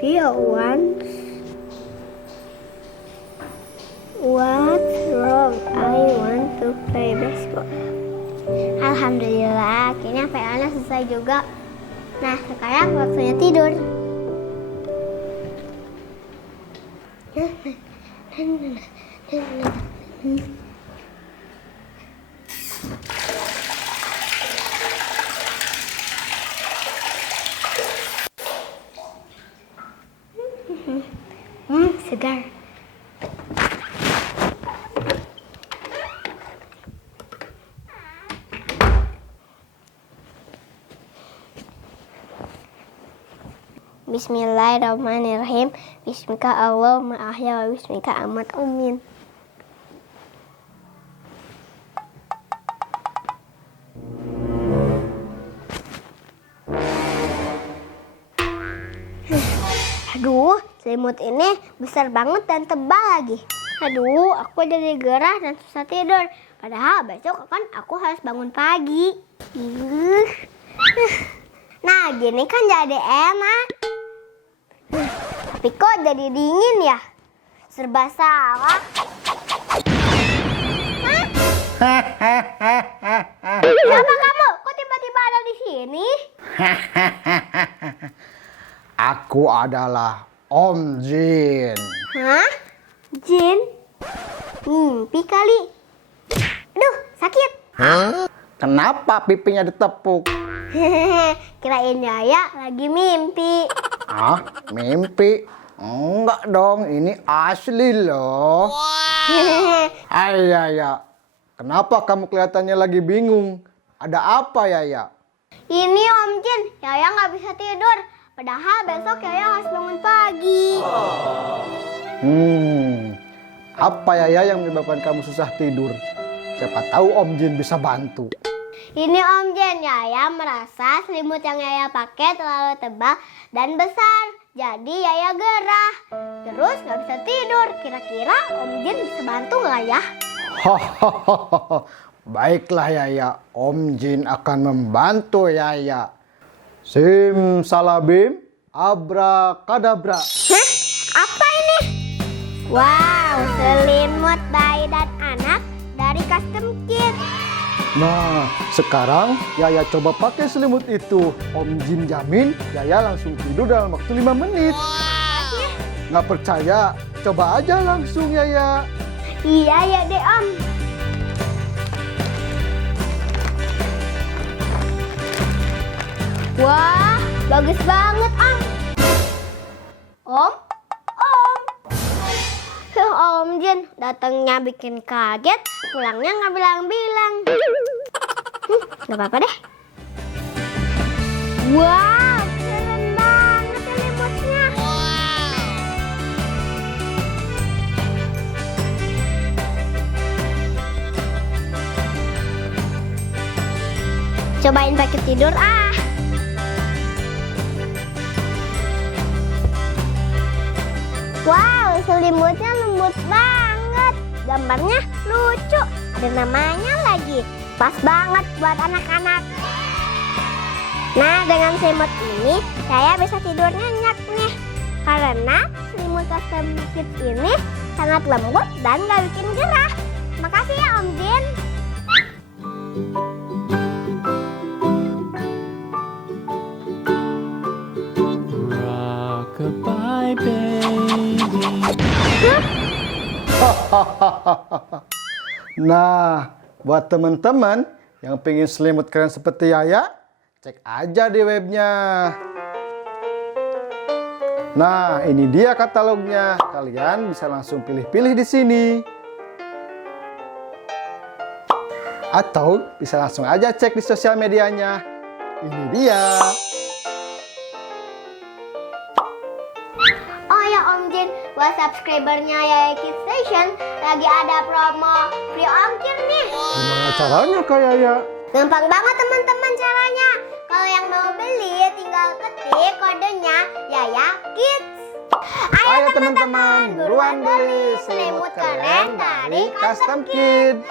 TV once. What's wrong? I want to play baseball. Alhamdulillah, akhirnya PR-nya selesai juga. Nah, sekarang waktunya tidur. Segar. Bismillahirrahmanirrahim. Bismika Allahumma ahya wa bismika amat amin. Aduh, selimut ini besar banget dan tebal lagi. Aduh, aku jadi gerah dan susah tidur. Padahal besok kan aku harus bangun pagi. Nah, gini kan jadi enak. Tapi kok jadi dingin ya? Serba salah. Siapa kamu? Kok tiba-tiba ada di sini? Aku adalah Om Jin. Hah? Jin? Mimpi kali. Aduh, sakit. Hah? Kenapa pipinya ditepuk? Kirain Yaya lagi mimpi. Ah, mimpi? Enggak dong, ini asli loh. Ayaya, kenapa kamu kelihatannya lagi bingung? Ada apa Yaya? Ini Om Jin, Yaya nggak bisa tidur. Padahal besok Yaya harus bangun pagi. Apa Yaya yang menyebabkan kamu susah tidur? Siapa tahu Om Jin bisa bantu. Ini Om Jin, Yaya merasa selimut yang Yaya pakai terlalu tebal dan besar. Jadi Yaya gerah. Terus nggak bisa tidur. Kira-kira Om Jin bisa bantu nggak ya? Baiklah Yaya, Om Jin akan membantu Yaya. Simsalabim, abrakadabra. Hah? Apa ini? Wow, selimut bayi dan anak dari Custom Kit. Nah, sekarang Yaya coba pakai selimut itu. Om Jin jamin Yaya langsung tidur dalam waktu 5 menit. Nggak percaya? Coba aja langsung Yaya. Iya ya deh Om. Wah, bagus banget Om. Om? Om Jin datangnya bikin kaget, pulangnya nggak bilang-bilang. Nggak apa-apa deh. Wow, keren banget selimutnya. Cobain pakai tidur ah. Wow, selimutnya lembut banget. Gambarnya lucu. Ada namanya lagi. Pas banget buat anak-anak. Nah, dengan selimut ini saya bisa tidur nyenyak nih. Karena selimut Custom Kit ini sangat lembut dan gak bikin gerah. Makasih ya Om Jin. Rock-a-bye baby. Nah, buat teman-teman yang pengen selimut keren seperti Yaya, cek aja di webnya. Nah, ini dia katalognya. Kalian bisa langsung pilih-pilih di sini. Atau bisa langsung aja cek di sosial medianya. Ini dia. Oh ya Om Jin, buat subscribernya Yaya Kids Station lagi ada promo free ongkir nih. Gimana caranya Kak Yaya? Gampang banget teman-teman caranya. Kalau yang mau beli tinggal ketik kodenya Yaya Kids. Ayo teman-teman, buruan beli selimut keren dari Custom Kid.